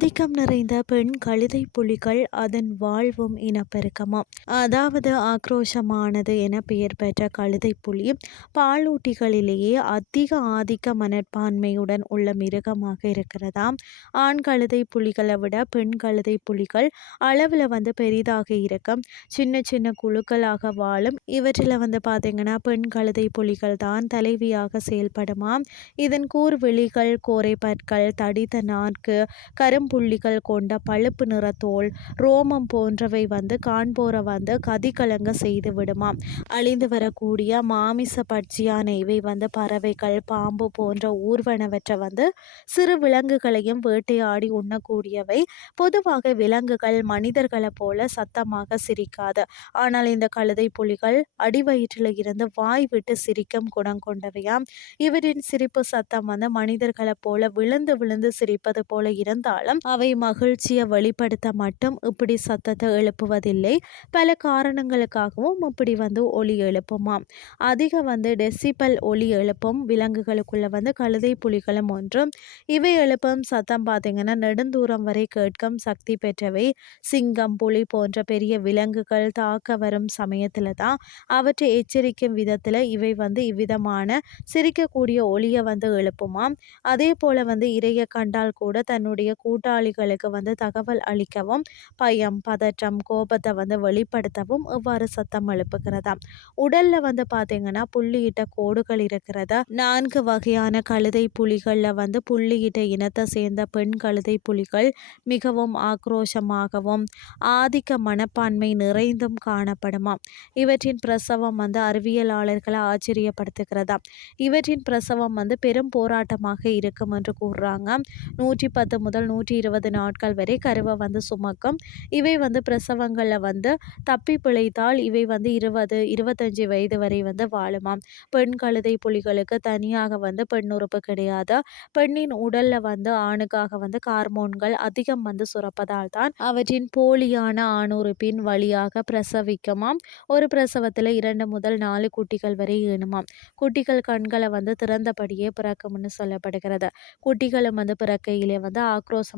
ஆதிக்கம் நிறைந்த பெண் கழுதை புலிகள் அதன் வாழ்வும் இனப்பெருக்கமாம். அதாவது ஆக்ரோஷமானது என பெயர் பெற்ற கழுதை புலி பாலூட்டிகளிலேயே அதிக ஆதிக்க மனப்பான்மையுடன் உள்ள மிருகமாக இருக்கிறதாம். ஆண் கழுதை புலிகளை விட பெண் கழுதை புலிகள் அளவில் வந்து பெரிதாக இருக்கும். சின்ன சின்ன குழுக்களாக வாழும். இவற்றில் வந்து பார்த்தீங்கன்னா பெண் கழுதை புலிகள் தான் தலைவியாக செயல்படுமாம். இதன் கூர்வெளிகள் கோரை பற்கள் தடித்த நாட்கு கரும்புள்ளிகள் கொண்ட பழுப்பு நிற தோல் ரோமம் போன்றவை வந்து காண்போரை வந்து கதிகலங்க செய்து விடுமாம். அழிந்து வரக்கூடிய மாமிச பட்சியான இவை வந்து பறவைகள் பாம்பு போன்ற ஊர்வனவற்றை வந்து சிறு விலங்குகளையும் வேட்டையாடி உண்ணக்கூடியவை. பொதுவாக விலங்குகள் மனிதர்களை போல சத்தமாக சிரிக்காது. ஆனால் இந்த கழுதை புலிகள் அடிவயிற்றில் இருந்து வாய் விட்டு சிரிக்கும் குணம் கொண்டவையாம். இவரின் சிரிப்பு சத்தம் வந்து மனிதர்களை போல விழுந்து விழுந்து சிரிப்பது போல இருந்தாலும் அவை மகிழ்ச்சியை வெளிப்படுத்த மட்டும் இப்படி சத்தத்தை எழுப்புவதில்லை. பல காரணங்களுக்காகவும் இப்படி வந்து ஒலி எழுப்புமாம். அதிக வந்து டெசிபல் ஒலி எழுப்பும் விலங்குகளுக்குள்ள வந்து கழுதை புலிகளும் ஒன்றும். இவை எழுப்பும் சத்தம் பார்த்தீங்கன்னா நெடுந்தூரம் வரை கேட்கும் சக்தி பெற்றவை. சிங்கம் புலி போன்ற பெரிய விலங்குகள் தாக்க வரும் சமயத்தில் தான் அவற்றை எச்சரிக்கும் விதத்தில் இவை வந்து இவ்விதமான சிரிக்கக்கூடிய ஒளியை வந்து எழுப்புமாம். அதே போல் வந்து இறைய கண்டால் கூட தன்னுடைய கூட்டாளிகளுக்கு வந்து தகவல் அளிக்கவும் பயம் பதற்றம் கோபத்தை வந்து வெளிப்படுத்தவும் இவ்வாறு சத்தம் எழுப்புகிறதா? உடல்ல வந்து பார்த்தீங்கன்னா புள்ளியிட்ட கோடுகள் இருக்கிறத? நான்கு வகையான கழுதை புலிகளில் வந்து புள்ளியிட்ட இனத்தை சேர்ந்த பெண் கழுதை புலிகள் மிகவும் ஆக்ரோஷமாகவும் ஆதிக்க மனப்பான்மை நிறைந்தும் காணப்படுமாம் இவற்றின் பிரசவம் வந்து அறிவியலாளர்களை ஆச்சரியப்படுத்துகிறதா? இவற்றின் பிரசவம் வந்து பெரும் போராட்டமாக இருக்கும் என்று கூறுறாங்க. நூற்றி பத்து முதல் நூற்றி இருபது நாட்கள் வரை கருவை வந்து சுமக்கும். இவை வந்து பிரசவங்களில் வந்து தப்பி பிழைத்தால் இவை வந்து இருபது இருபத்தஞ்சி வயது வரை வந்து வாழுமாம். பெண் கழுதை புலிகளுக்கு தனியாக வந்து பெண் உறுப்பு கிடையாது. பெண்ணின் உடலில் வந்து ஆணுக்காக வந்து ஹார்மோன்கள் அதிகம் வந்து சுரப்பதால் தான் அவற்றின் போலியான ஆணுறுப்பின் வழியாக பிரசவிக்குமாம். ஒரு பிரசவத்தில் இரண்டு முதல் நாலு குட்டிகள் வரை ஈணுமாம் குட்டிகள் கண்களை வந்து திறந்தபடியே பிறக்கும்னு சொல்லப்படுகிறது. குட்டிகளும் வந்து பிறக்கையிலே வந்து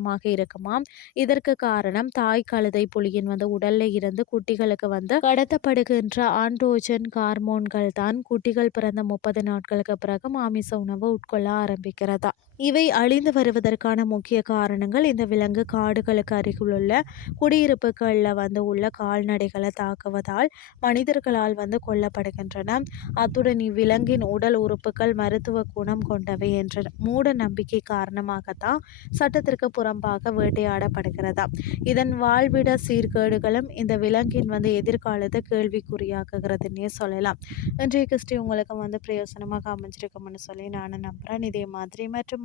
ஆக்ரோஷமாக இருக்குமாம். இதற்கு காரணம் தாய் கழுதை புலியின் வந்து உடல்ல இருந்து குட்டிகளுக்கு வந்து கடத்தப்படுகின்ற ஆண்ட்ரோஜன் ஹார்மோன்கள் தான் குட்டிகள் பிறந்த முப்பது நாட்களுக்கு பிறகு மாமிச உணவு உட்கொள்ள ஆரம்பிக்கிறதா. இவை அழிந்து வருவதற்கான முக்கிய காரணங்கள் இந்த விலங்கு காடுகளுக்கு அருகிலுள்ள குடியிருப்புகளில் வந்து உள்ள கால்நடைகளை தாக்குவதால் மனிதர்களால் வந்து கொல்லப்படுகின்றன. அத்துடன் இவ்விலங்கின் உடல் உறுப்புகள் மருத்துவ குணம் கொண்டவை என்ற மூட நம்பிக்கை காரணமாகத்தான் சட்டத்திற்கு புறம்பாக வேட்டையாடப்படுகிறதா. இதன் வாழ்விட சீர்கேடுகளும் இந்த விலங்கின் வந்து எதிர்காலத்தை கேள்விக்குறியாக்குகிறதுன்னே சொல்லலாம். இன்றைய கிறிஸ்டி உங்களுக்கு வந்து பிரயோசனமாக அமைஞ்சிருக்கும்னு சொல்லி நான் நம்புகிறேன் இதே மாதிரி மற்றும்